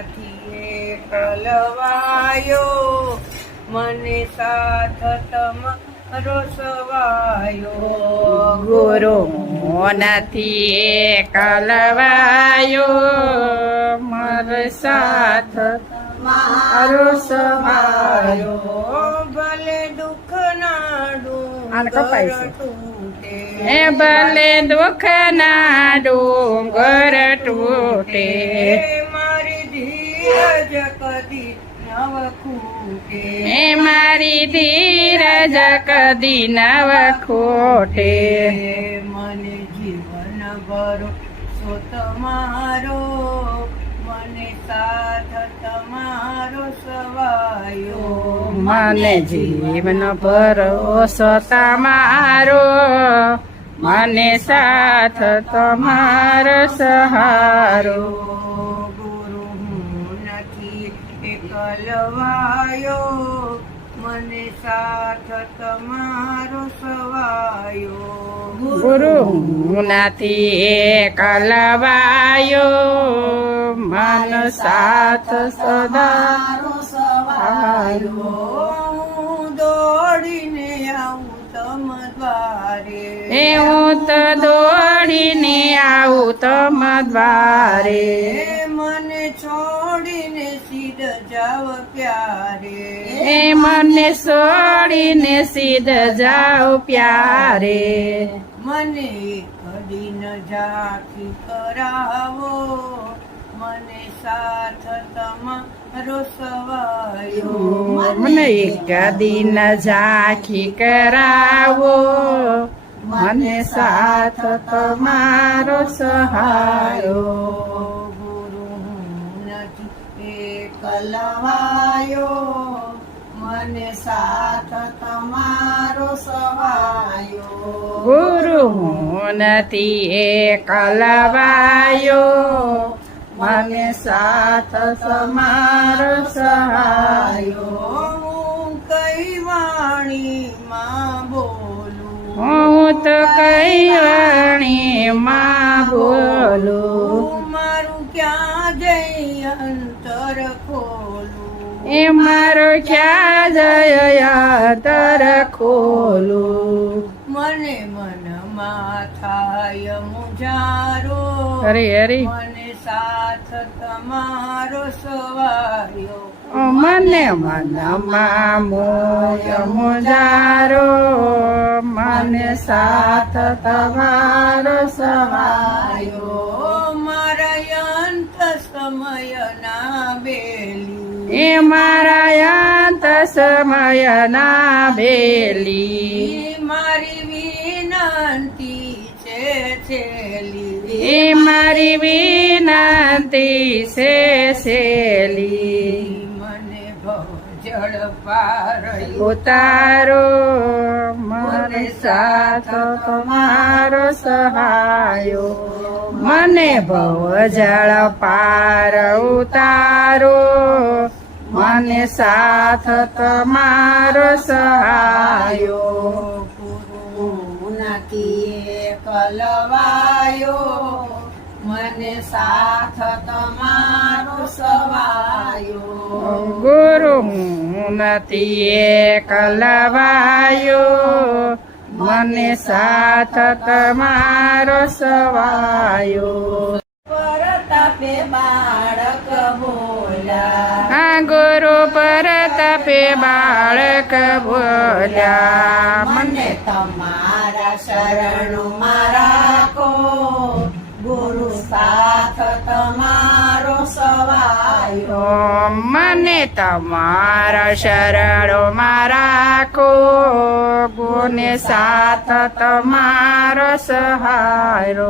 નથી એકલવાયો, મને સાથ તમારો સવાયો. ગુરુ નથી એકલવાયો, મારો સાથ મારો સહાયો. ભલે દુઃખ ના આને કપાય છે. તૂટે, એ ભલે દુઃખ ના ડુંગર તૂટે, મારી ધીરજ કદી નવ ખૂટે. એ મારી ધીરજ કદી નવ ખોટે. મને જીવન ભરોસો તમારો, મને સાથ તમારો સવાયો. મને જીવન ભરોસો તમારો, મને સાથ તમારો સહારો. ગુરુ હું નથી એકલવાયો, મને સાથ તમારો સવાયો. ગુરુ હું નથી એકલવાયો, મન સાથ સદારો સહાયો. હું દોડીને આવું તમ દ્વારે, એ હું તો દોડીને આવું તમ દ્વારે. મને છોડીને સીધ જાવ પ્યારે. એ મને છોડીને સીધ જાઉં પ્યારે. મને કદી ન ઝાંખી કરાવો, મને સાથ તમારો સવાયો. મને એક દિન ઝાંખી કરાવો, મને સાથ તમારો સહાયો. ગુરુ હું નથી એકલવાયો, મને સાથ તમારો સવાયો. ગુરુ હું નથી એકલવાયો, મને સાથ તમારો સહાયો. હું કઈ વાણીમાં બોલું, હું તો કઈ વાણીમાં બોલું. મારું ક્યાં જઈ અંતર ખોલું. એ મારો ક્યાં જય તર ખોલું. મને મનમાં થાય મુજારો, હરી હરી. મને સાથ તમારો સવાયો. મને મનમાં મોય મુજારો, મને સાથ તમારો સહાયો. મારા અંત સમયના બેલી, એ મારા અંત સમયના બેલી. મારી વિનંતી છે છેલી. એ મારી વિનંતી છે સેલી. મને જળ પાર ઉતારો, મને સાથ તમારો સહાયો. મને ભવ જળ પાર ઉતારો, મને સાથ તમારો સહાયો. ગુરુ નથી એકલવાયો, મને સાથ તમારો સવાયો. ગુરુ હું નથી એકલવાયો, મને સાથ તમારો સવાયો. પરતાપે બાળક બોલ્યા, આ ગુરુ પરતાપે બાળક બોલ્યા. મને તમારા શરણમાં રાખો, ગુરુ સાથ તમારો સવાયો. મને તમારા શરણોમાં રાખો, ગુને સાથ તમારો સહારો.